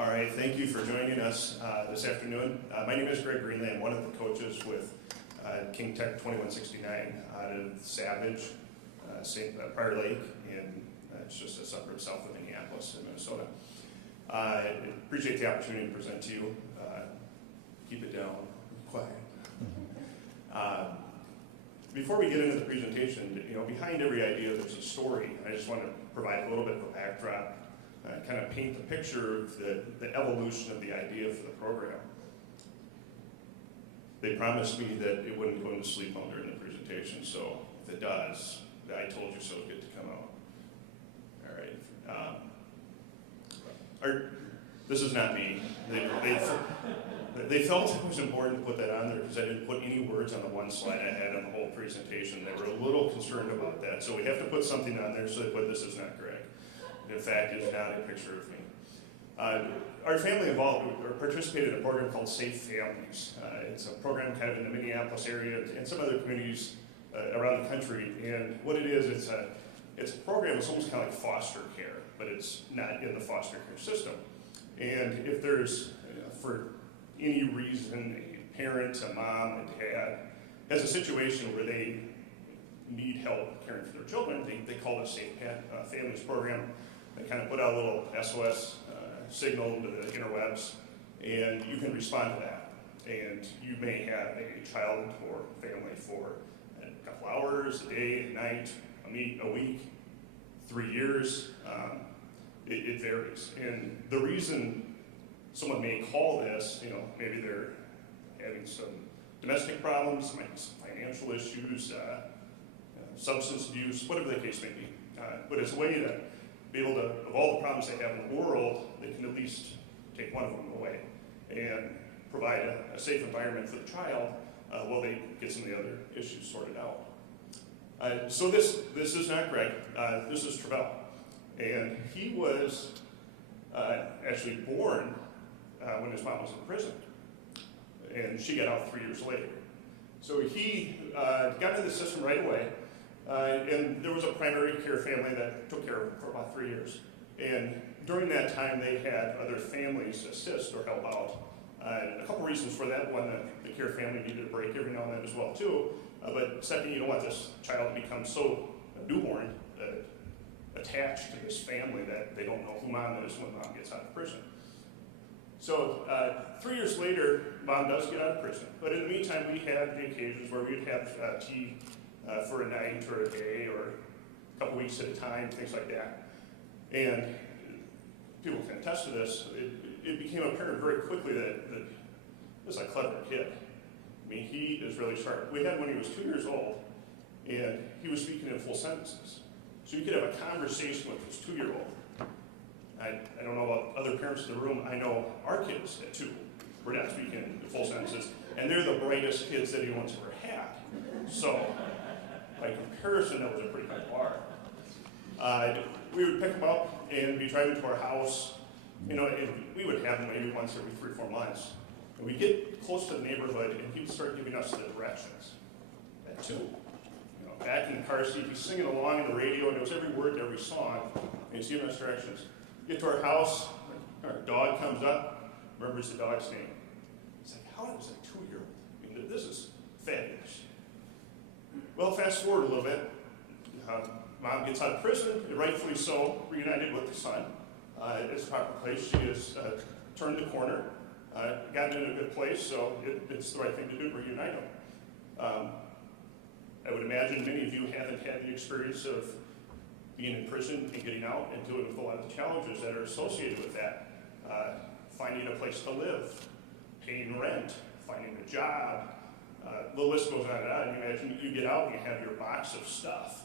All right, thank you for joining us this afternoon. My name is Greg Greenley. I'm one of the coaches with King Tech 2169 out of Savage, Prior Lake, and it's just a suburb south of Minneapolis in Minnesota. I appreciate the opportunity to present to you. Keep it down, quiet. Before we get into the presentation, behind every idea there's a story. I just want to provide a little bit of a backdrop, kind of paint the picture of the evolution of the idea for the program. They promised me that it wouldn't go into sleep mode during the presentation, so if it does, the I told you so get to come out. All right. This is not me. They felt it was important to put that on there because I didn't put any words on the one slide I had on the whole presentation. They were a little concerned about that, so we have to put something on there so they put this is not Greg. In fact, it's not a picture of me. Our family involved or participated in a program called Safe Families. It's a program kind of in the Minneapolis area and some other communities around the country. And what it is, it's a program that's almost kind of like foster care, but it's not in the foster care system. And if there's, for any reason, a parent, a mom, a dad, has a situation where they need help caring for their children, they call it a Safe Families program. They kind of put out a little SOS signal to the interwebs, and you can respond to that. And you may have a child or family for a couple hours, a day, a night, a week, 3 years. It varies. And the reason someone may call this, maybe they're having some domestic problems, might be some financial issues, substance abuse, whatever the case may be. But it's a way to be able to, of all the problems they have in the world, they can at least take one of them away and provide a safe environment for the child while they get some of the other issues sorted out. So this is not Greg, this is Travell. And he was actually born when his mom was in prison. And she got out 3 years later. So he got into the system right away. And there was a primary care family that took care of him for about 3 years. And during that time, they had other families assist or help out. A couple reasons for that. One, the care family needed a break every now and then as well, too. But second, you don't want this child to become so newborn, attached to this family that they don't know who mom is when mom gets out of prison. So 3 years later, mom does get out of prison. But in the meantime, we had the occasions where we'd have tea for a night or a day or a couple weeks at a time, things like that. And people can attest to this. It became apparent very quickly that this is a clever kid. I mean, he is really sharp. We had when he was 2 years old, and he was speaking in full sentences. So you could have a conversation with this 2-year-old. I don't know about other parents in the room. I know our kids at 2 were not speaking in full sentences, and they're the brightest kids that anyone's ever had. So, by comparison, that was a pretty high bar. We would pick them up and be driving to our house. And we would have them maybe once every 3 or 4 months. And we'd get close to the neighborhood, and he would start giving us the directions. At 2. Back in the car seat, he's singing along in the radio, and it was every word to every song, and he's giving us directions. Get to our house, our dog comes up, remembers the dog's name. It's like, how is a 2-year-old? I mean, this is fabulous. Well, fast forward a little bit. Mom gets out of prison, and rightfully so, reunited with the son. It's a proper place. She has turned the corner, gotten in a good place, so it's the right thing to do to reunite them. I would imagine many of you haven't had the experience of being in prison and getting out and dealing with a lot of the challenges that are associated with that. Finding a place to live, paying rent, finding a job, the list goes on and on. You imagine you get out and you have your box of stuff.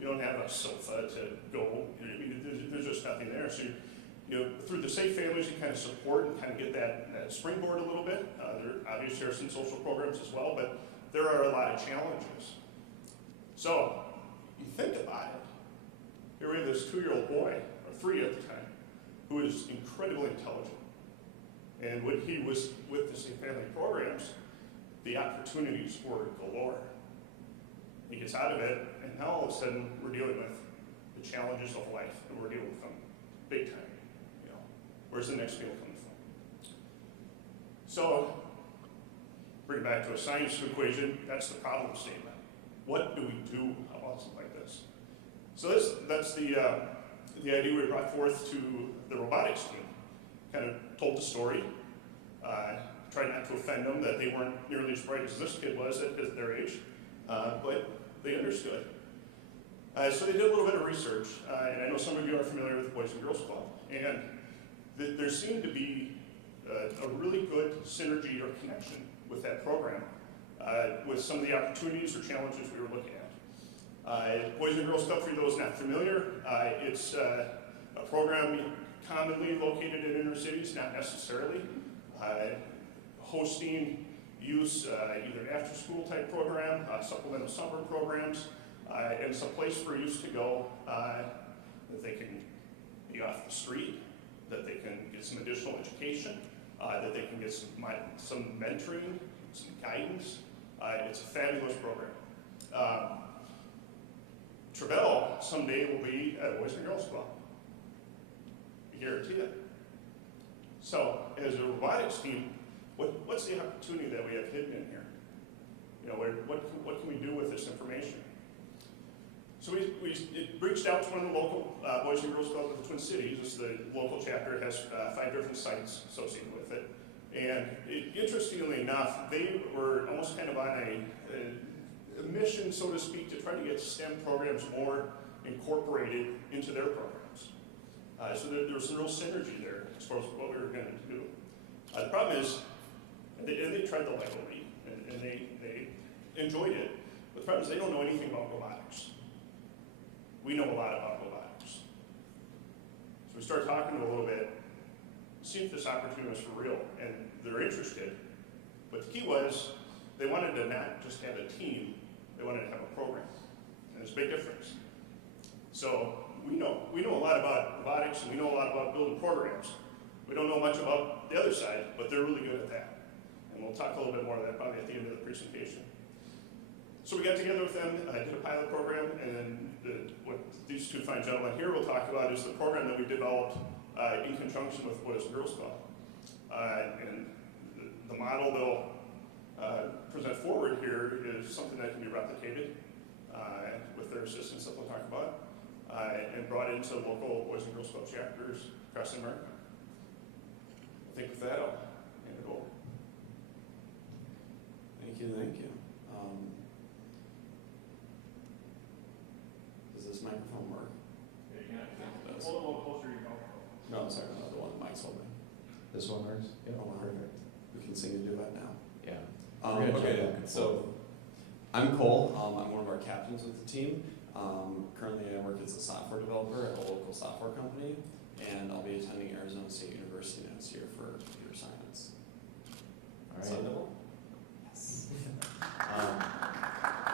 You don't have a sofa to go, there's just nothing there. So through the Safe Families, you kind of support and kind of get that springboard a little bit. Obviously there are some social programs as well, but there are a lot of challenges. So, you think about it. Here we have this 2-year-old boy, or 3 at the time, who is incredibly intelligent. And when he was with the Safe Family programs, the opportunities were galore. He gets out of it, and now all of a sudden we're dealing with the challenges of life, and we're dealing with them big time. Where's the next meal coming from? So, bring it back to a science equation, that's the problem statement. What do we do about something like this? So that's the idea we brought forth to the robotics team. Kind of told the story, tried not to offend them that they weren't nearly as bright as this kid was at their age, but they understood. So they did a little bit of research, and I know some of you are familiar with the Boys and Girls Club, and there seemed to be a really good synergy or connection with that program, with some of the opportunities or challenges we were looking at. Boys and Girls Club, for those not familiar, it's a program commonly located in inner cities, not necessarily, hosting youth either after-school type program, supplemental summer programs, and some place for youth to go that they can be off the street, that they can get some additional education, that they can get some mentoring, some guidance. It's a fabulous program. Travell someday will be a Boys and Girls Club. I guarantee it. So, as a robotics team, what's the opportunity that we have hidden in here? You know, what can we do with this information? So we reached out to one of the local Boys and Girls Clubs of the Twin Cities. This is the local chapter. It has 5 different sites associated with it. And interestingly enough, they were almost kind of on a mission, so to speak, to try to get STEM programs more incorporated into their programs. So there was some real synergy there as far as what we were going to do. The problem is, and they tried the Lego League, and they enjoyed it, but the problem is they don't know anything about robotics. We know a lot about robotics. So we started talking to them a little bit, see if this opportunity was for real, and they're interested. But the key was, they wanted to not just have a team, they wanted to have a program. And there's a big difference. So we know a lot about robotics, and we know a lot about building programs. We don't know much about the other side, but they're really good at that. And we'll talk a little bit more of that probably at the end of the presentation. So we got together with them, did a pilot program, and then what these two fine gentlemen here will talk about is the program that we developed in conjunction with Boys and Girls Club. And the model they'll present forward here is something that can be replicated with their assistance that we'll talk about, and brought into local Boys and Girls Club chapters across America. I think with that, I'll hand it over. Thank you. Does this microphone work? Yeah, you can. It does. Hold it a little closer to your microphone. No, I'm sorry, the one mic's holding. This one works? Yeah, perfect. We can sing a duet now. Yeah. Okay, so I'm Cole. I'm one of our captains with the team. Currently I work as a software developer at a local software company, and I'll be attending Arizona State University next year for computer science. All Is that right. double?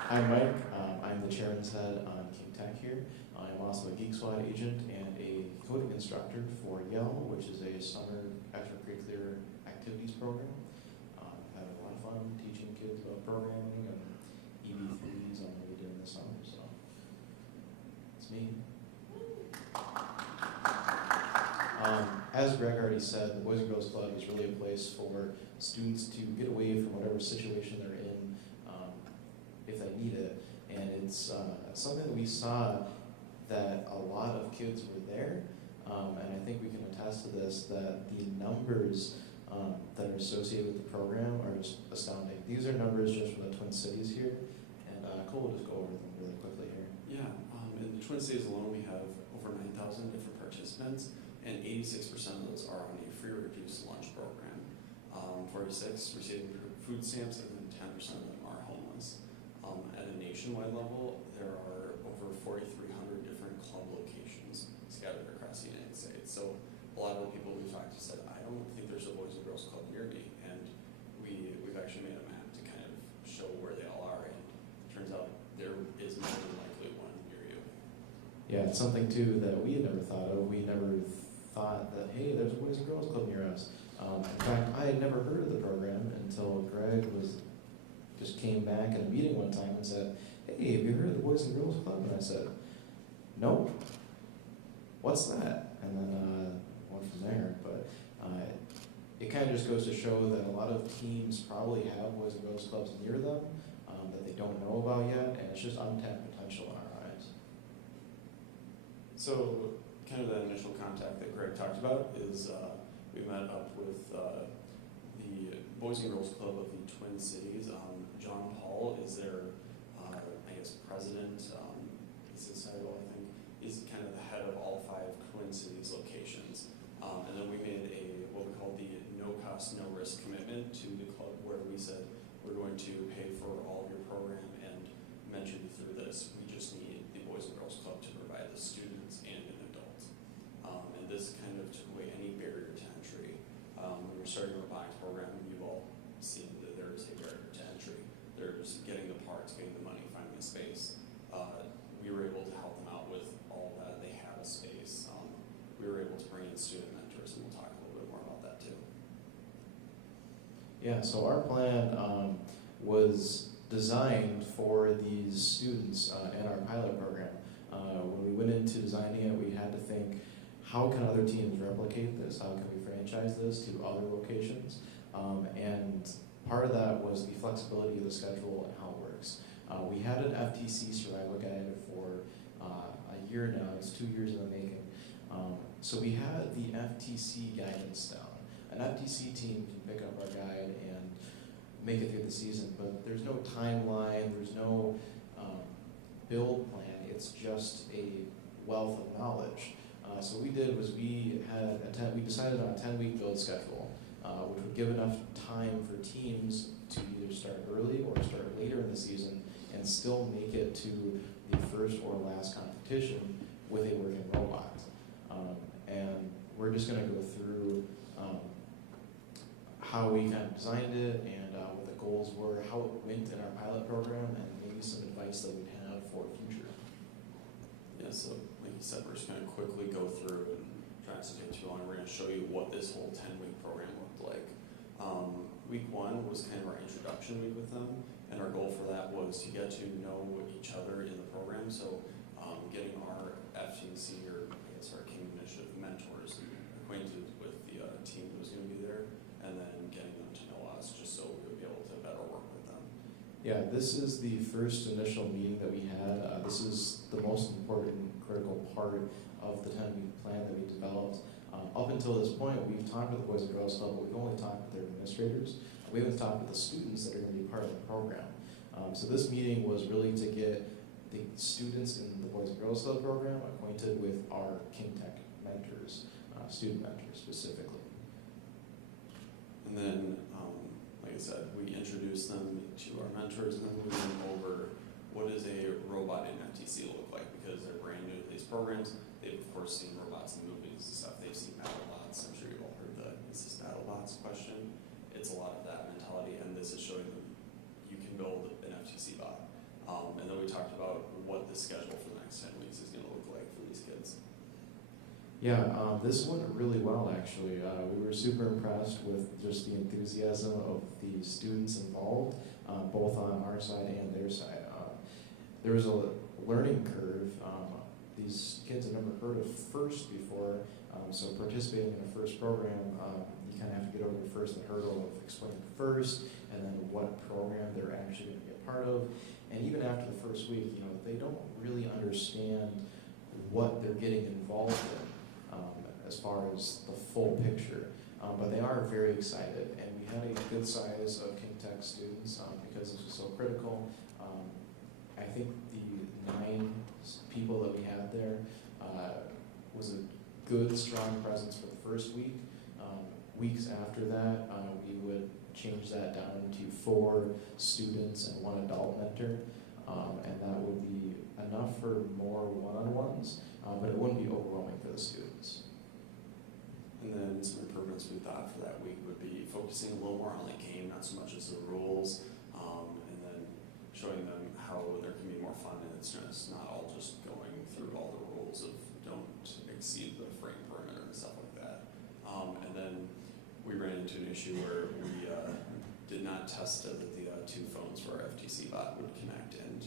I'm Mike. I'm the chairman's head on King Tech here. I'm also a Geek Squad agent and a coding instructor for Yell, which is a summer extracurricular activities program. Having a lot of fun teaching kids about programming and EV3s on what we did in the summer. So it's me. As Greg already said, the Boys and Girls Club is really a place for students to get away from whatever situation they're in, if they need it. And it's something that we saw that a lot of kids were there, and I think we can attest to this, that the numbers that are associated with the program are just astounding. These are numbers just from the Twin Cities here, and Cole will just go over them really quickly here. Yeah, in the Twin Cities alone, we have over 9,000 different participants, and 86% of those are on a free or reduced lunch program. 46 receiving food stamps, and then 10% of them are homeless. At a nationwide level, there are over 4,300 different club locations scattered across the United States. So a lot of the people we've talked to said, I don't think there's a Boys and Girls Club near me, and we've actually made a map to kind of show where they all are, and it turns out there is more than likely one near you. Yeah, it's something too that we had never thought of. We never thought that, hey, there's a Boys and Girls Club near us. In fact, I had never heard of the program until Greg just came back at a meeting one time and said, hey, have you heard of the Boys and Girls Club? And I said, nope. What's that? And then, went from there. But it kind of just goes to show that a lot of teams probably have Boys and Girls Clubs near them that they don't know about yet, and it's just untapped potential in our eyes. So, kind of that initial contact that Greg talked about is we met up with the Boys and Girls Club of the Twin Cities. John Paul is their, president. He's his title, I think. He's kind of the head of all 5 Twin Cities locations. And then we made what we call the no cost, no risk commitment to the club, where we said we're going to pay for all of your program and mentor you through this. We just need the Boys and Girls Club to provide the students and an adult. And this kind of took away any barrier to entry. When we're starting a robotics program, you've all seen that there is a barrier to entry. There's getting the parts, getting the money, finding a space. We were able to help them out with all that. They had a space. We were able to bring in student mentors, and we'll talk a little bit more about that too. Yeah, so our plan was designed for these students in our pilot program. When we went into designing it, we had to think, how can other teams replicate this? How can we franchise this to other locations? And part of that was the flexibility of the schedule and how it works. We had an FTC survival guide for a year now. It's 2 years in the making. So we had the FTC guidance down. An FTC team can pick up our guide and make it through the season, but there's no timeline, there's no build plan. It's just a wealth of knowledge. So what we did was we decided on a 10-week build schedule, which would give enough time for teams to either start early or start later in the season and still make it to the first or last competition with a working robot. And we're just going to go through how we kind of designed it and what the goals were, how it went in our pilot program, and maybe some advice that we'd have for the future. Yeah, so like you said, we're just going to quickly go through and try not to take too long. We're going to show you what this whole 10-week program looked like. Week 1 was kind of our introduction week with them, and our goal for that was to get to know each other in the program. So getting our FTC, or I guess our King Initiative mentors, acquainted with the team that was going to be there, and then getting them to know us just so we would be able to better work with them. Yeah, this is the first initial meeting that we had. This is the most important, critical part of the 10-week plan that we developed. Up until this point, we've talked with the Boys and Girls Club, but we've only talked with their administrators. We haven't talked with the students that are going to be part of the program. So this meeting was really to get the students in the Boys and Girls Club program acquainted with our King Tech mentors, student mentors specifically. And then, like I said, we introduced them to our mentors, and then we went over what does a robot in FTC look like, because they're brand new to these programs. They've, of course, seen robots in movies and stuff. They've seen BattleBots. I'm sure you've all heard the "Is this BattleBots?" question. It's a lot of that mentality, and this is showing them you can build an FTC bot. And then we talked about what the schedule for the next 10 weeks is going to look like for these kids. Yeah, this went really well, actually. We were super impressed with just the enthusiasm of the students involved, both on our side and their side. There was a learning curve. These kids had never heard of FIRST before, so participating in a FIRST program, you kind of have to get over the hurdle of explaining FIRST, and then what program they're actually going to be a part of. And even after the first week, they don't really understand what they're getting involved in as far as the full picture. But they are very excited, and we had a good size of King Tech students because this was so critical. I think the 9 people that we had there was a good, strong presence for the first week. Weeks after that, we would change that down to 4 students and 1 adult mentor, and that would be enough for more one-on-ones, but it wouldn't be overwhelming for the students. And then some improvements we thought for that week would be focusing a little more on the game, not so much as the rules, and then showing them how there can be more fun, and it's just not all just going through all the rules of don't exceed the frame perimeter and stuff like that. And then we ran into an issue where we did not test that the 2 phones for our FTC bot would connect, and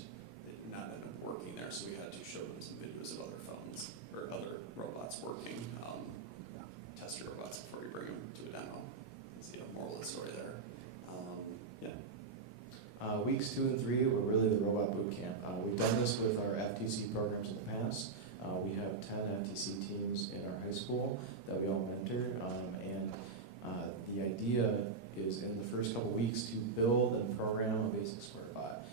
it did not end up working there, so we had to show them some videos of other phones or other robots working. test your robots before you bring them to a demo. See a moral of the story there. Yeah. Weeks 2 and 3 were really the robot boot camp. We've done this with our FTC programs in the past. We have 10 FTC teams in our high school that we all mentor, and the idea is in the first couple weeks to build and program a basic square bot.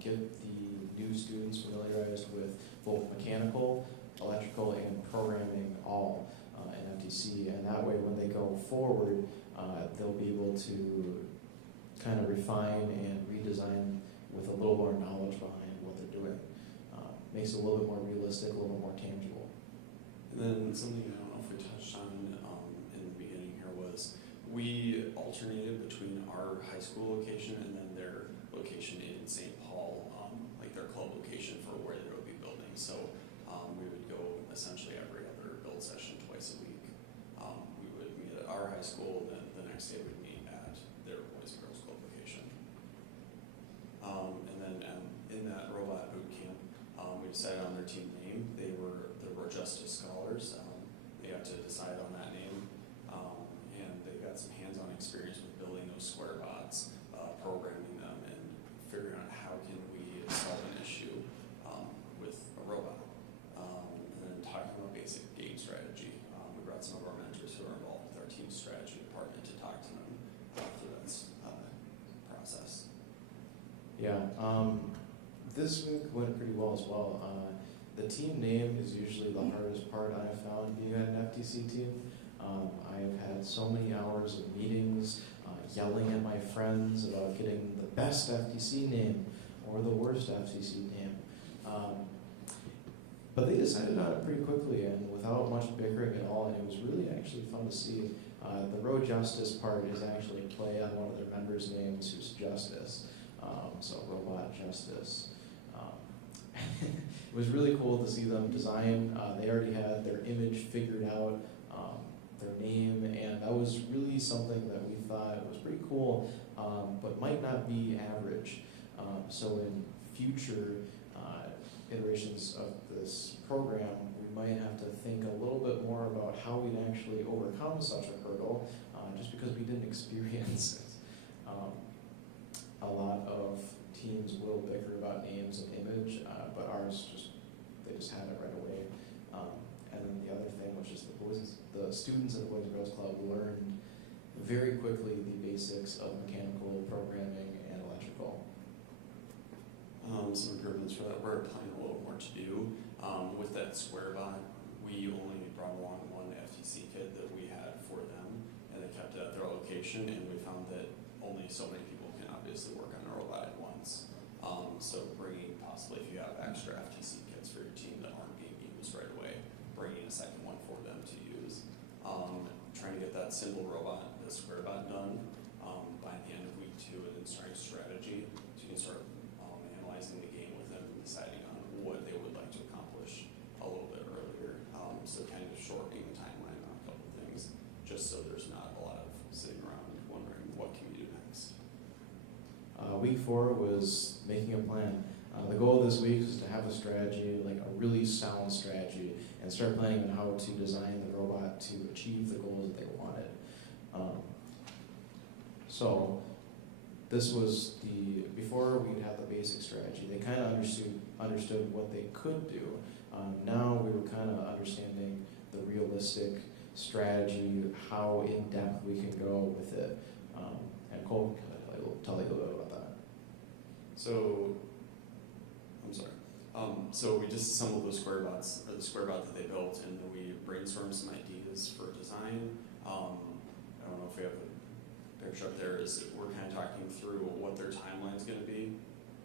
Get the new students familiarized with both mechanical, electrical, and programming all in FTC, and that way when they go forward, they'll be able to kind of refine and redesign with a little more knowledge behind what they're doing. Makes it a little bit more realistic, a little bit more tangible. And then something I don't know if we touched on in the beginning here was we alternated between our high school location and then their location in St. Paul, like their club location for where they would be building. So we would go essentially every other build session twice a week. We would meet at our high school, then the next day we'd meet at their Boys and Girls Club location. And then in that robot boot camp, we decided on their team name. They were the Rojustice Scholars. They got to decide on that name, and they got some hands-on experience with building those square bots, programming them, and figuring out how can we solve an issue with a robot. And then talking about basic game strategy. We brought some of our mentors who are involved with our team strategy department to talk to them through that process. Yeah, this week went pretty well as well. The team name is usually the hardest part I've found being on an FTC team. I've had so many hours of meetings, yelling at my friends about getting the best FTC name or the worst FTC name. But they decided on it pretty quickly and without much bickering at all, and it was really actually fun to see. The Road Justice part is actually a play on one of their members' names, who's Justice. So Robot Justice. It was really cool to see them design. They already had their image figured out, their name, and that was really something that we thought was pretty cool, but might not be average. So in future iterations of this program, we might have to think a little bit more about how we'd actually overcome such a hurdle, just because we didn't experience it. A lot of teams will bicker about names and image, but ours they just had it right away. And then the other thing, which is the students at the Boys and Girls Club learned very quickly the basics of mechanical programming and electrical. Some improvements for that. We're planning a little more to do. With that square bot, we only brought along one FTC kit that we had for them, and they kept it at their location, and we found that only so many people can obviously work on a robot at once. So bringing, possibly if you have extra FTC kits for your team that aren't being used right away, bringing a second one for them to use. Trying to get that simple robot, the square bot done by the end of week 2, and then starting strategy, so you can start analyzing the game with them and deciding on what they would like to accomplish a little bit earlier. So kind of shortening the timeline on a couple of things, just so there's not a lot of sitting around wondering what can we do next. Week 4 was making a plan. The goal this week is to have a strategy, like a really sound strategy, and start planning on how to design the robot to achieve the goals that they wanted. So this was before we'd had the basic strategy, they kind of understood what they could do. Now we were kind of understanding the realistic strategy, how in depth we can go with it. And Cole can tell you a little bit about that. So, I'm sorry. So we just assembled those square bots, or the square bot that they built, and then we brainstormed some ideas for design. I don't know if we have a picture up there. We're kind of talking through what their timeline is going to be.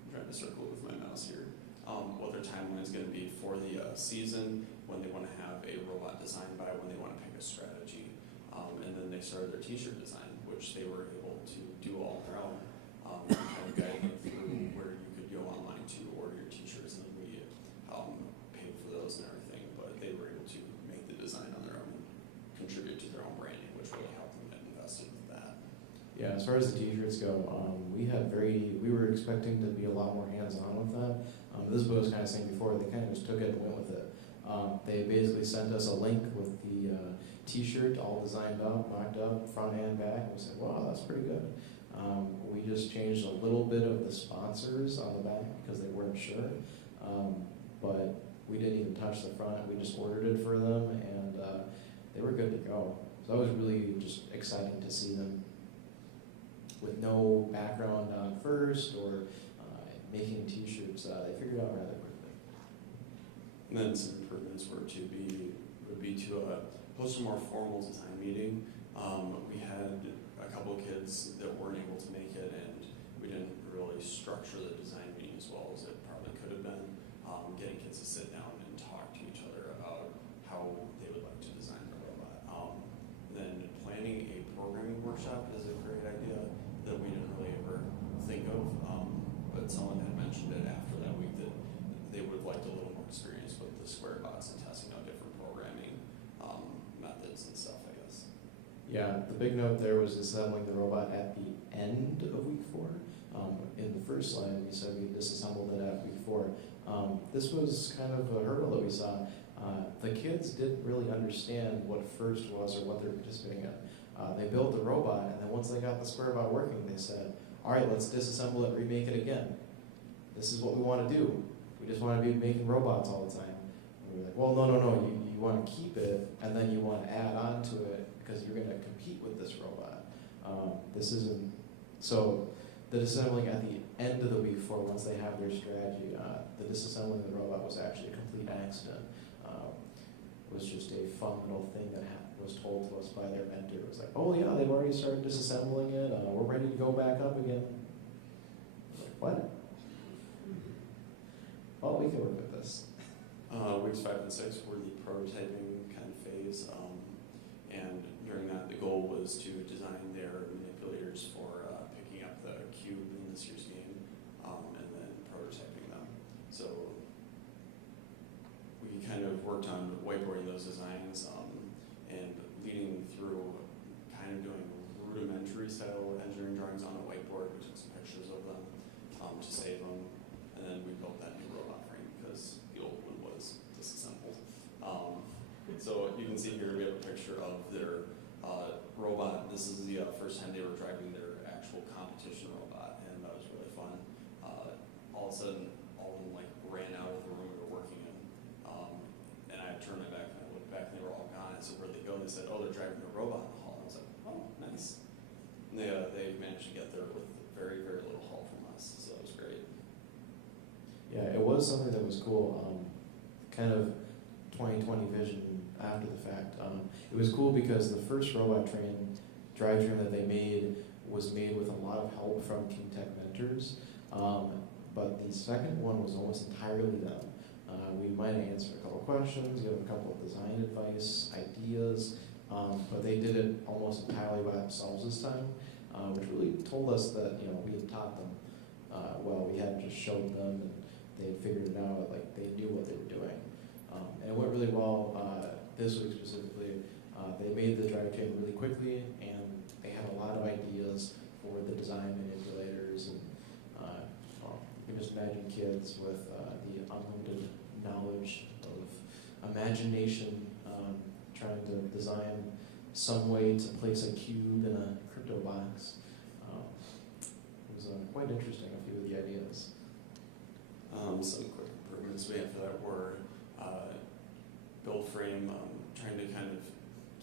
I'm trying to circle with my mouse here. What their timeline is going to be for the season, when they want to have a robot designed by, when they want to pick a strategy. And then they started their t-shirt design, which they were able to do all on their own. We kind of guided them through where you could go online to order your t-shirts, and then we paid for those and everything, but they were able to make the design on their own and contribute to their own branding, which really helped them get invested with that. Yeah, as far as the t-shirts go, we were expecting to be a lot more hands-on with that. This is what I was kind of saying before, they kind of just took it and went with it. They basically sent us a link with the T-shirt, all designed up, mocked up, front and back. We said, wow, that's pretty good. We just changed a little bit of the sponsors on the back because they weren't sure. But we didn't even touch the front. We just ordered it for them, and they were good to go. So that was really just exciting to see them with no background on first or making T-shirts. They figured it out rather quickly. And then some improvements would be to host a more formal design meeting. We had a couple of kids that weren't able to make it, and we didn't really structure the design meeting as well as it probably could have been. Getting kids to sit down and talk to each other about how they would like to design the robot. Then planning a programming workshop is a great idea that we didn't really ever think of, but someone had mentioned it after that week that they would have liked a little more experience with the square bots and testing out different programming methods and stuff, I guess. Yeah, the big note there was assembling the robot at the end of week 4. In the first slide, we said we disassembled it at week 4. This was kind of a hurdle that we saw. The kids didn't really understand what first was or what they were participating in. They built the robot, and then once they got the square bot working, they said, all right, let's disassemble it, remake it again. This is what we want to do. We just want to be making robots all the time. And we were like, well, no. You want to keep it, and then you want to add on to it because you're going to compete with this robot. This isn't... So the disassembling at the end of the week 4, once they have their strategy, the disassembling of the robot was actually a complete accident. It was just a fun little thing that was told to us by their mentor. It was like, oh yeah, they've already started disassembling it. We're ready to go back up again. Like, what? Well, we can work with this. Weeks 5 and 6 were the prototyping kind of phase, and during that the goal was to design their manipulators for picking up the cube in this year's game, and then prototyping them. So we kind of worked on whiteboarding those designs and leading through kind of doing rudimentary style engineering drawings on a whiteboard. We took some pictures of them to save them, and then we built that new robot frame because the old one was disassembled. So you can see here we have a picture of their robot. This is the first time they were driving their actual competition robot, and that was really fun. All of a sudden, all of them like ran out of the room we were working in, and I turned my back and I looked back, and they were all gone. I said, "Where'd they go?" They said, "Oh, they're driving their robot in the hall." And I was like, "Oh, nice." And they managed to get there with very, very little help from us, so it was great. Yeah, it was something that was cool. Kind of 2020 vision after the fact. It was cool because the first robot drivetrain that they made was made with a lot of help from King Tech mentors. But the second one was almost entirely them. We might have answered a couple questions, give a couple of design advice, ideas, but they did it almost entirely by themselves this time, which really told us that we had taught them well. We hadn't just showed them and they had figured it out, like they knew what they were doing. And it went really well this week specifically. They made the drivetrain really quickly, and they had a lot of ideas for the design manipulators. And you can just imagine kids with the unlimited knowledge of imagination trying to design some way to place a cube in a crypto box. It was quite interesting, a few of the ideas. Some quick improvements we had for that were build frame, trying to kind of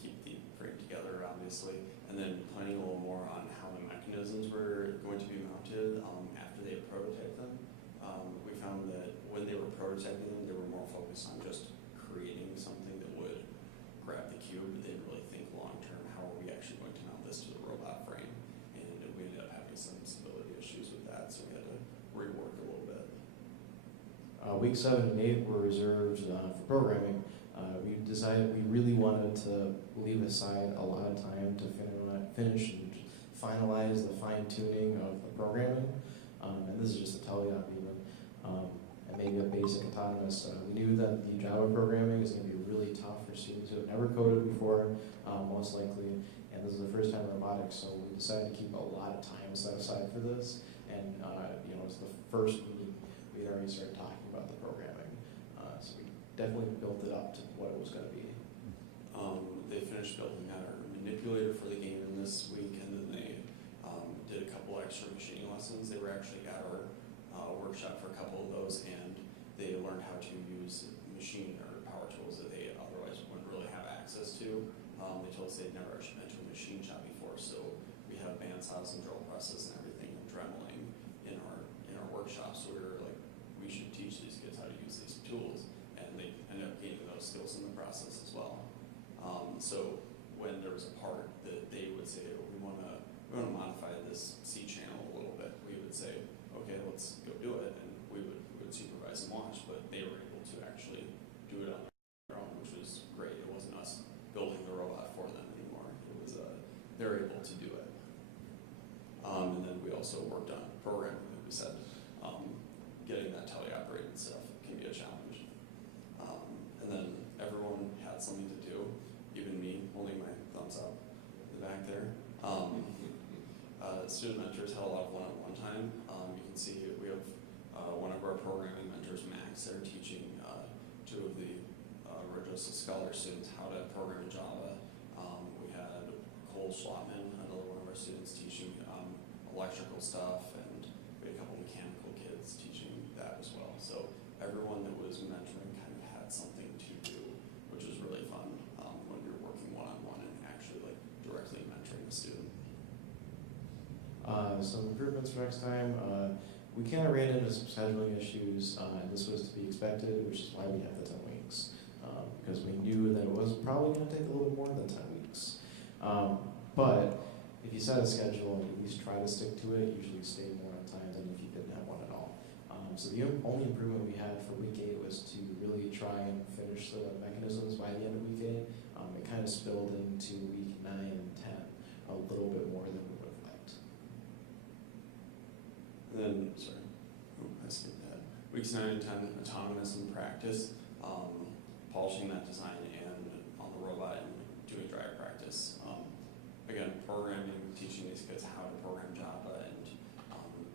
keep the frame together, obviously, and then planning a little more on how the mechanisms were going to be mounted after they had prototyped them. We found that when they were prototyping them, they were more focused on just creating something that would grab the cube. They didn't really think long term, how are we actually going to mount this to the robot frame? And we ended up having some stability issues with that, so we had to rework a little bit. Week 7 and 8 were reserved for programming. We decided we really wanted to leave aside a lot of time to finish and finalize the fine-tuning of the programming. And this is just a teleop even, and maybe a basic autonomous. We knew that the Java programming is going to be really tough for students who have never coded before, most likely, and this is the first time in robotics, so we decided to keep a lot of time set aside for this. And it's the first week we already started talking about the programming, so we definitely built it up to what it was going to be. They finished building our manipulator for the game in this week, and then they did a couple extra machining lessons. They were actually at our workshop for a couple of those, and they learned how to use machine or power tools that they otherwise wouldn't really have access to. They told us they'd never actually been to a machine shop before, so we have bandsaws and drill presses and everything and dremeling in our workshop. So we were like, we should teach these kids how to use these tools, and they ended up gaining those skills in the process as well. So when there was a part that they would say, oh, we want to modify this C channel a little bit, we would say, okay, let's go do it, and we would supervise and watch, but they were able to actually do it on their own, which was great. It wasn't us building the robot for them anymore. It was they're able to do it. And then we also worked on programming, like we said. Getting that teleoperated stuff can be a challenge. And then everyone had something to do, even me, holding my thumbs up in the back there. Student mentors had a lot of one-on-one time. You can see we have one of our programming mentors, Max, there teaching two of the Register Scholar students how to program in Java. We had Cole Schlotman, another one of our students, teaching electrical stuff, and we had a couple mechanical kids teaching that as well. So everyone that was mentoring kind of had something to do, which was really fun when you're working one-on-one and actually like directly mentoring a student. Some improvements for next time. We kind of ran into some scheduling issues, and this was to be expected, which is why we have the 10 weeks. Because we knew that it was probably going to take a little bit more than 10 weeks. But if you set a schedule and you at least try to stick to it, usually stay more on time than if you didn't have one at all. So the only improvement we had for week 8 was to really try and finish the mechanisms by the end of week 8. It kind of spilled into week 9 and 10 a little bit more than we would have liked. And then, sorry, I skipped that. Weeks 9 and 10, autonomous and practice, polishing that design and on the robot and doing dry practice. Again, programming, teaching these kids how to program Java and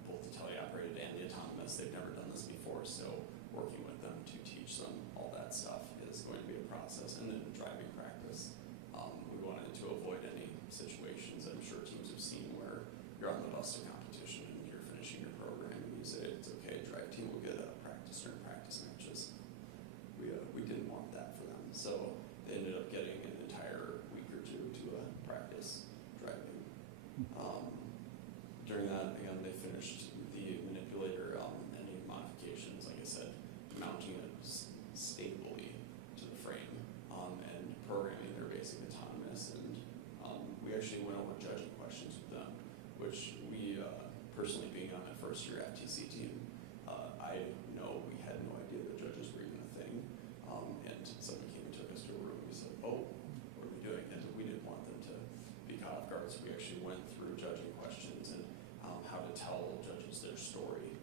both the teleoperated and the autonomous. They've never done this before, so working with them to teach them all that stuff is going to be a process. And then driving practice. We wanted to avoid any situations I'm sure teams have seen where you're on the bus to competition and you're finishing your program and you say it's okay, drive team will get a practice during practice matches. We didn't want that for them, so they ended up getting an entire week or two to practice driving. During that, again, they finished the manipulator, any modifications, like I said, mounting it stably to the frame, and programming their basic autonomous, and we actually went over judging questions with them, which we, personally being on my first year FTC team, I know we had no idea the judges were even a thing, and somebody came and took us to a room and we said, oh, what are we doing? And we didn't want them to be caught off guard, so we actually went through judging questions and how to tell judges their story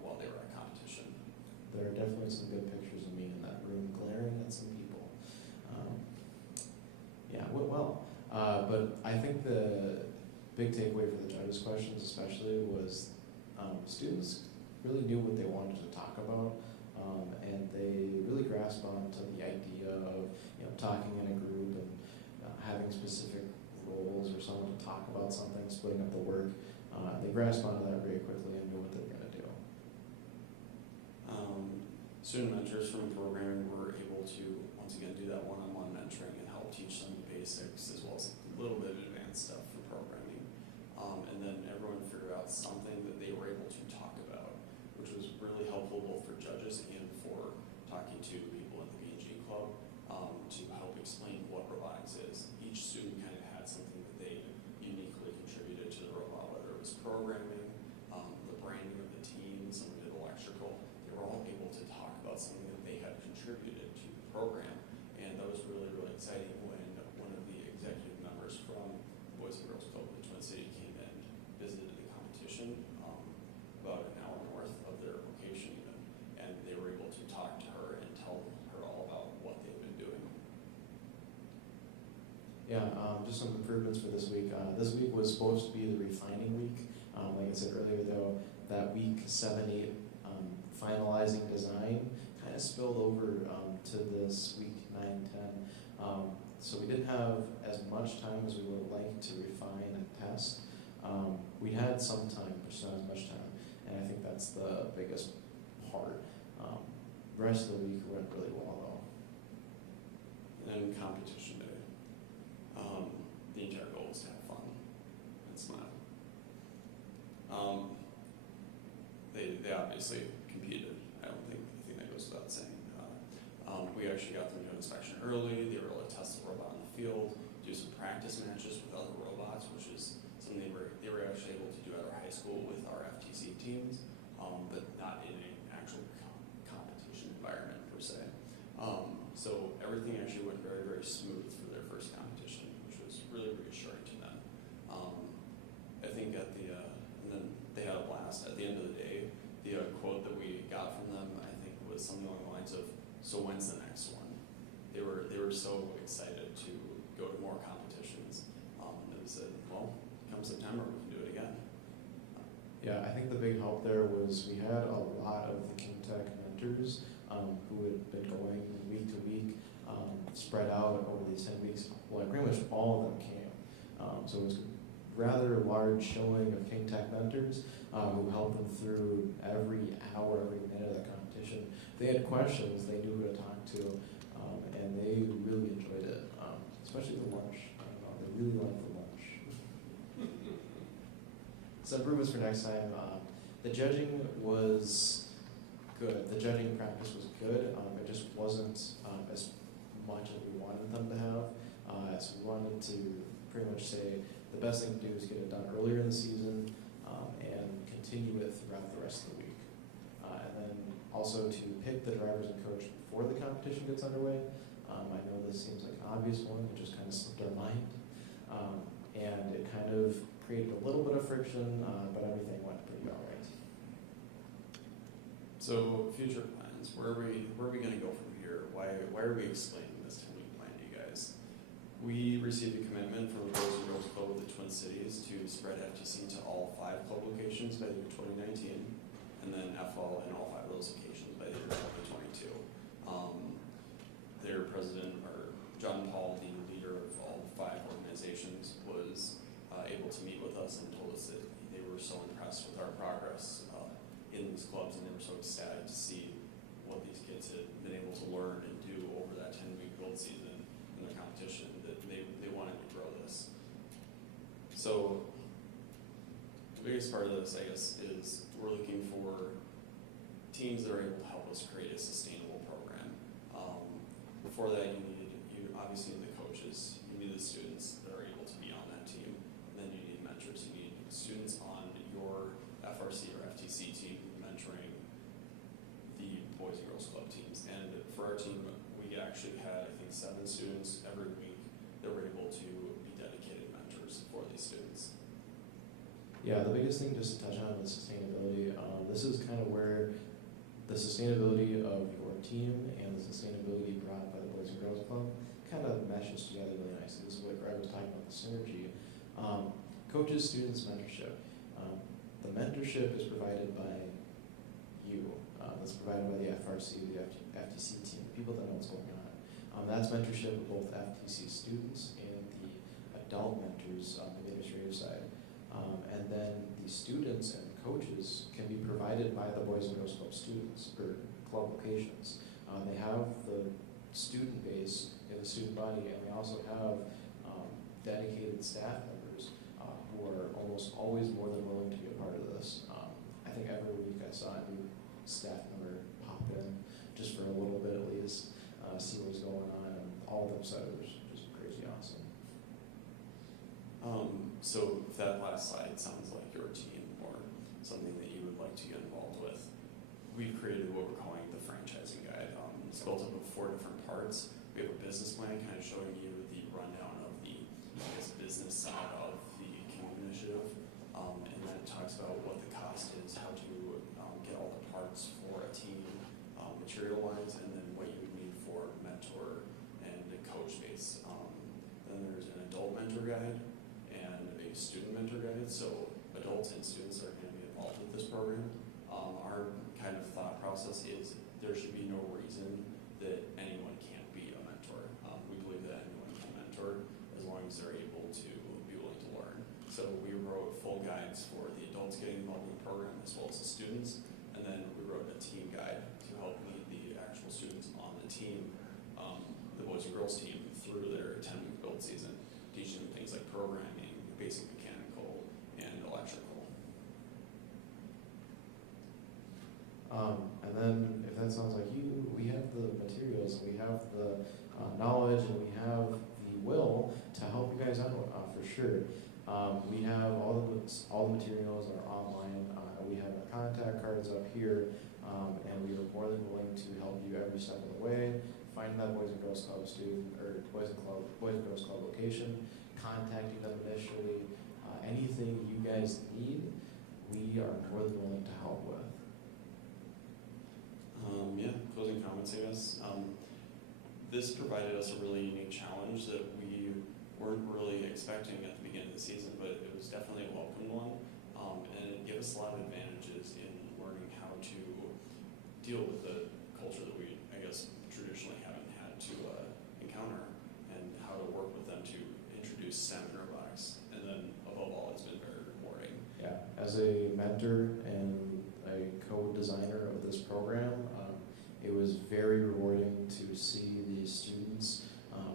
while they were at competition. There are definitely some good pictures of me in that room glaring at some people. Yeah, it went well. But I think the big takeaway for the judges' questions especially was students really knew what they wanted to talk about, and they really grasped onto the idea of talking in a group and having specific roles or someone to talk about something, splitting up the work. They grasped onto that very quickly and knew what they were going to do. Student mentors from programming were able to, once again, do that one-on-one mentoring and help teach them the basics as well as a little bit of advanced stuff for programming. And then everyone figured out something that they were able to talk about, which was really helpful both for judges and for talking to people in the B&G club to help explain what robotics is. Each student kind of had something that they uniquely contributed to the robot, whether it was programming, the branding of the team, some did electrical. They were all able to talk about something that they had contributed to the program, and that was really, really exciting when one of the executive members from Boys and Girls Club of the Twin City came and visited the competition about an hour north of their location even, and they were able to talk to her and tell her all about what they've been doing. Yeah, just some improvements for this week. This week was supposed to be the refining week. Like I said earlier, though, that week 7, 8 finalizing design kind of spilled over to this week 9, 10. So we didn't have as much time as we would have liked to refine and test. We had some time, but just not as much time, and I think that's the biggest part. The rest of the week went really well And then competition day. The entire goal was to have fun and smile. They obviously competed. I think that goes without saying. We actually got them to inspection early. They were able to test the robot in the field, do some practice matches with other robots, which is something they were actually able to do at our high school with our FTC teams, but not in an actual competition environment per se. So everything actually went very, very smooth for their first competition, which was really reassuring to them. I think and then they had a blast. At the end of the day, the quote that we got from them, I think, was something along the lines of, "So when's the next one?" They were so excited to go to more competitions that we said, "Well, come September, we can do it again." Yeah, I think the big help there was we had a lot of the King Tech mentors who had been going week to week, spread out over these 10 weeks. Well, pretty much all of them came. So it was a rather large showing of King Tech mentors who helped them through every hour, every minute of the competition. If they had questions, they knew who to talk to, and they really enjoyed it, especially the lunch. I don't know, they really liked the lunch. Some improvements for next time. The judging was good. The judging practice was good. It just wasn't as much as we wanted them to have. So we wanted to pretty much say the best thing to do is get it done earlier in the season and continue it throughout the rest of the week. And then also to pick the drivers and coach before the competition gets underway. I know this seems like an obvious one, it just kind of slipped our mind. And it kind of created a little bit of friction, but everything went pretty all right. So future plans, where are we going to go from here? Why are we explaining this 10-week plan to you guys? We received a commitment from the Boys and Girls Club of the Twin Cities to spread FTC to all 5 club locations by the year 2019, and then FL in all 5 of those locations by the year 2022. Their president, or John Paul, the leader of all 5 organizations, was able to meet with us and told us that they were so impressed with our progress in these clubs, and they were so ecstatic to see what these kids had been able to learn and do over that 10-week build season in their competition, that they wanted to grow this. So the biggest part of this, I guess, is we're looking for teams that are able to help us create a sustainable program. For that, you obviously need the coaches, you need the students that are able to be on that team, and then you need mentors. You need students on your FRC or FTC team mentoring the Boys and Girls Club teams. And for our team, we actually had, I think, 7 students every week that were able to be dedicated mentors for these students. Yeah, the biggest thing just to touch on is sustainability. This is kind of where the sustainability of your team and the sustainability brought by the Boys and Girls Club kind of meshes together really nicely. This is what Greg was talking about, the synergy. Coaches, students, mentorship. The mentorship is provided by you. That's provided by the FRC, the FTC team, the people that know what's going on. That's mentorship of both FTC students and the adult mentors on the administrative side. And then the students and coaches can be provided by the Boys and Girls Club students or club locations. They have the student base in the student body, and they also have dedicated staff members who are almost always more than willing to be a part of this. I think every week I saw a new staff member pop in just for a little bit at least, see what's going on, and all of them said it was just crazy awesome. So if that last slide sounds like your team or something that you would like to get involved with, we've created what we're calling the franchising guide. It's built up of 4 different parts. We have a business plan kind of showing you the rundown of the business side of the King Initiative, and that talks about what the cost is, how to get all the parts for a team material-wise, and then what you would need for mentor and the coach base. Then there's an adult mentor guide and a student mentor guide. So adults and students are going to be involved with this program. Our kind of thought process is there should be no reason that anyone can't be a mentor. We believe that anyone can mentor as long as they're able to be willing to learn. So we wrote full guides for the adults getting involved in the program as well as the students, and then we wrote a team guide to help lead the actual students on the team, the boys and girls team, through their 10-week build season, teaching them things like programming, basic mechanical, and electrical. And then, if that sounds like you, we have the materials, we have the knowledge, and we have the will to help you guys out for sure. We have all the materials are online. We have our contact cards up here, and we are more than willing to help you every step of the way. Finding that Boys and Girls Club student or Boys and Girls Club location, contacting them initially, anything you guys need, we are more than willing to help with. Yeah, closing comments, I guess. This provided us a really unique challenge that we weren't really expecting at the beginning of the season, but it was definitely a welcome one. And it gave us a lot of advantages in learning how to deal with the culture that we, I guess, traditionally haven't had to encounter, and how to work with them to introduce STEM and robotics. And then, above all, it's been very rewarding. Yeah, as a mentor and a co-designer of this program, it was very rewarding to see the students,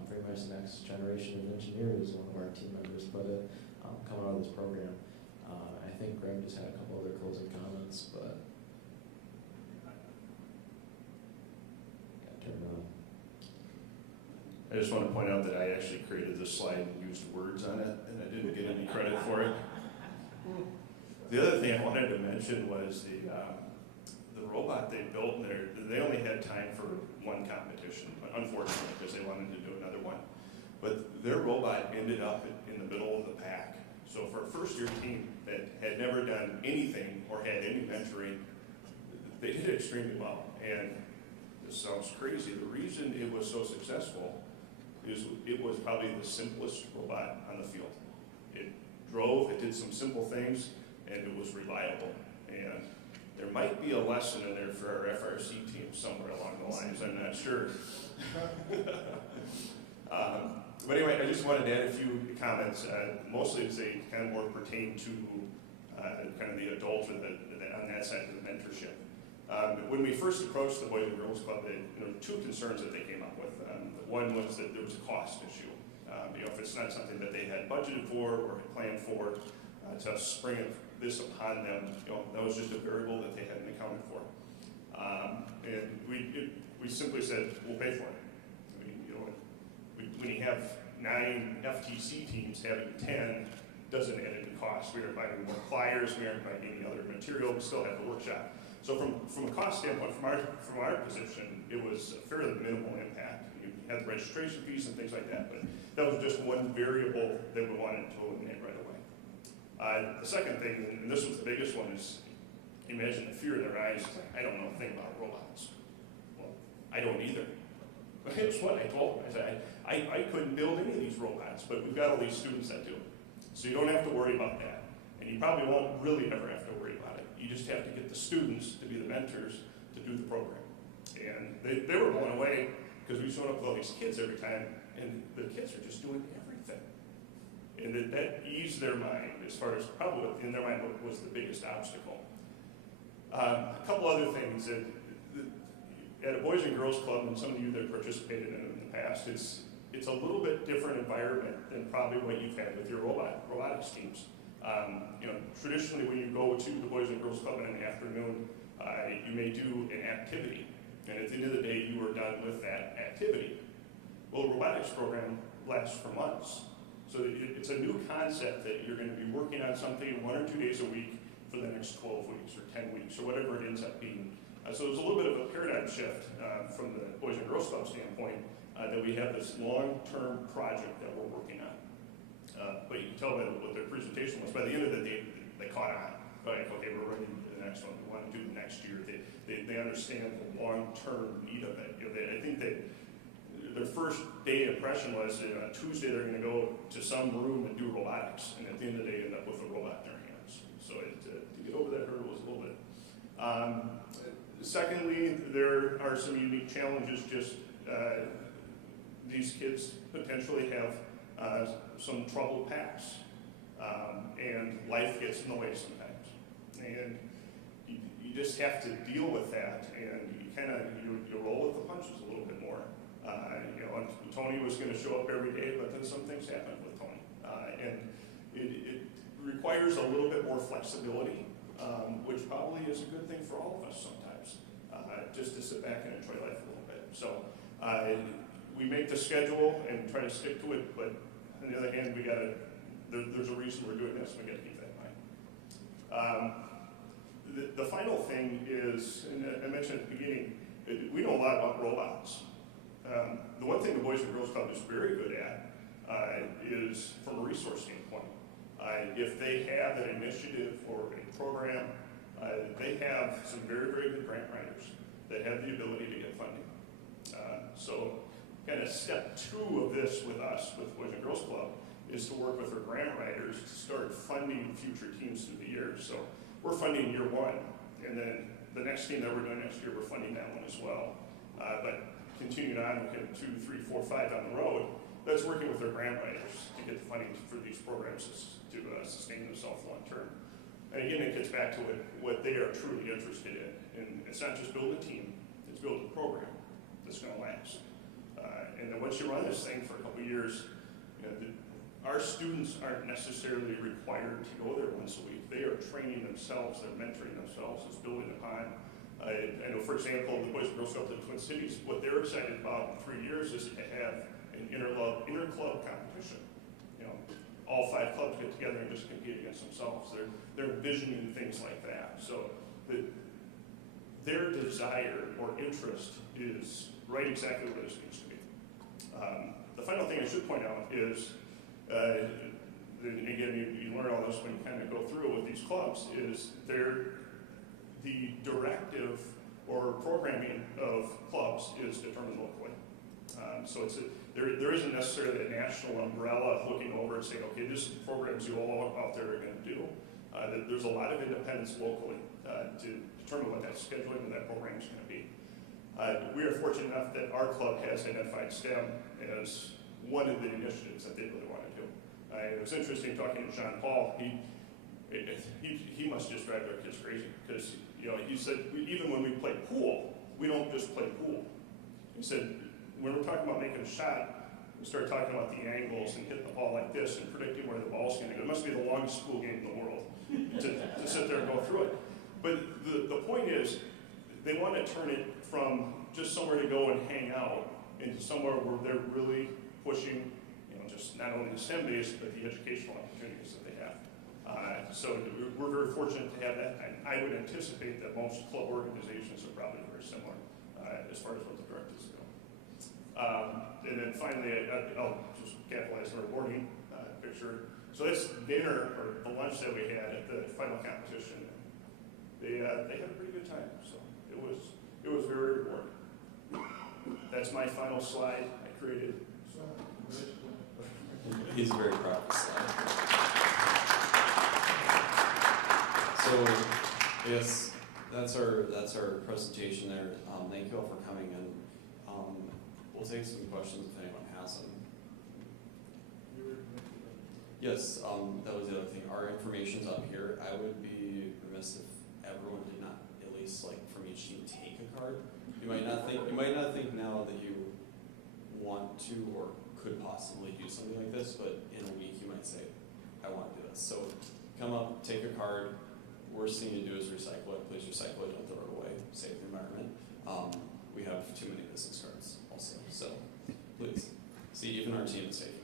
pretty much the next generation of engineers, one of our team members put it, come out of this program. I think Greg just had a couple other closing comments, but turn it on. I just want to point out that I actually created this slide and used words on it, and I didn't get any credit for it. The other thing I wanted to mention was the robot they built, and they only had time for one competition, unfortunately, because they wanted to do another one. But their robot ended up in the middle of the pack. So for a first-year team that had never done anything or had any mentoring, they did extremely well. And this sounds crazy. The reason it was so successful is it was probably the simplest robot on the field. It drove, it did some simple things, and it was reliable. And there might be a lesson in there for our FRC team somewhere along the lines, I'm not sure. But anyway, I just wanted to add a few comments. Mostly they kind of more pertain to kind of the adult or on that side of the mentorship. When we first approached the Boys and Girls Club, there were two concerns that they came up with. One was that there was a cost issue. If it's not something that they had budgeted for or had planned for, to spring this upon them, that was just a variable that they hadn't accounted for. And we simply said, we'll pay for it. I mean, when you have 9 FTC teams, having 10 doesn't add any cost. We aren't buying more pliers, we aren't buying any other material, we still have the workshop. So from a cost standpoint, from our position, it was a fairly minimal impact. You had the registration fees and things like that, but that was just one variable that we wanted to eliminate right away. The second thing, and this was the biggest one, is imagine the fear in their eyes. Like, I don't know a thing about robots. Well, I don't either. But here's what I told them. I said, I couldn't build any of these robots, but we've got all these students that do. So you don't have to worry about that. And you probably won't really ever have to worry about it. You just have to get the students to be the mentors to do the program. And they were blown away because we showed up with all these kids every time, and the kids are just doing everything. And that eased their mind as far as probably in their mind what was the biggest obstacle. A couple other things that at a Boys and Girls Club, and some of you that participated in it in the past, it's a little bit different environment than probably what you've had with your robotics teams. Traditionally when you go to the Boys and Girls Club in an afternoon, you may do an activity, and at the end of the day, you are done with that activity. Well, the robotics program lasts for months. So it's a new concept that you're going to be working on something 1 or 2 days a week for the next 12 weeks or 10 weeks or whatever it ends up being. So there's a little bit of a paradigm shift from the Boys and Girls Club standpoint that we have this long-term project that we're working on. But you can tell by what their presentation was. By the end of the day, they caught on. Like, okay, we're ready to the next one. We want to do the next year. They understand the long-term need of it. I think that their first day impression was on Tuesday they're going to go to some room and do robotics, and at the end of the day end up with a robot in their hands. So to get over that hurdle was a little bit. Secondly, there are some unique challenges. Just these kids potentially have some troubled past, and life gets in the way sometimes. And you just have to deal with that, and you kind of you roll with the punches a little bit more. And Tony was going to show up every day, but then some things happened with Tony, and it requires a little bit more flexibility, which probably is a good thing for all of us sometimes, just to sit back and enjoy life a little bit. So we make the schedule and try to stick to it, but on the other hand, there's a reason we're doing this. We got to keep that in mind. The final thing is, and I mentioned at the beginning, we know a lot about robots. The one thing the Boys and Girls Club is very good at is from a resource standpoint. If they have an initiative or a program, they have some very, very good grant writers that have the ability to get funding. So kind of step 2 of this with us, with Boys and Girls Club, is to work with our grant writers to start funding future teams through the years. So we're funding year 1, and then the next team that we're doing next year, we're funding that one as well. But continuing on, looking at 2, 3, 4, 5 down the road, that's working with our grant writers to get the funding for these programs to sustain themselves long term. And again, it gets back to what they are truly interested in. And it's not just build a team, it's build a program that's going to last. And then once you run this thing for a couple of years, our students aren't necessarily required to go there once a week. They are training themselves, they're mentoring themselves, it's building upon. I know, for example, the Boys and Girls Club of the Twin Cities, what they're excited about in 3 years is to have an inter-club competition. All 5 clubs get together and just compete against themselves. They're envisioning things like that. So their desire or interest is right exactly where this needs to be. The final thing I should point out is, and again, you learn all this when you kind of go through with these clubs, is the directive or programming of clubs is determined locally. So there isn't necessarily a national umbrella looking over and saying, okay, this is the programs you all out there are going to do. There's a lot of independence locally to determine what that scheduling of that program is going to be. We are fortunate enough that our club has identified STEM as one of the initiatives that they really want to do. It was interesting talking to Sean Paul. He must just drive our kids crazy because he said even when we play pool, we don't just play pool. He said when we're talking about making a shot, we start talking about the angles and hitting the ball like this and predicting where the ball's going to go. It must be the longest pool game in the world to sit there and go through it. But the point is, they want to turn it from just somewhere to go and hang out into somewhere where they're really pushing, just not only the STEM base, but the educational opportunities that they have. So we're very fortunate to have that. I would anticipate that most club organizations are probably very similar as far as what the directives go. And then finally, I'll just capitalize on our boarding picture. So this dinner, or the lunch that we had at the final competition, they had a pretty good time. So it was very rewarding. That's my final slide I created. He's very proud of his slide. So, yes, that's our presentation there. Thank you all for coming in. We'll take some questions if anyone has them. Yes, that was the other thing. Our information's up here. I would be remiss if everyone did not at least from each team take a card. You might not think now that you want to or could possibly do something like this, but in a week you might say, I want to do this. So come up, take a card. Worst thing you do is recycle it. Please recycle it, don't throw it away. Save the environment. We have too many business cards also. So please. See, even our team is taking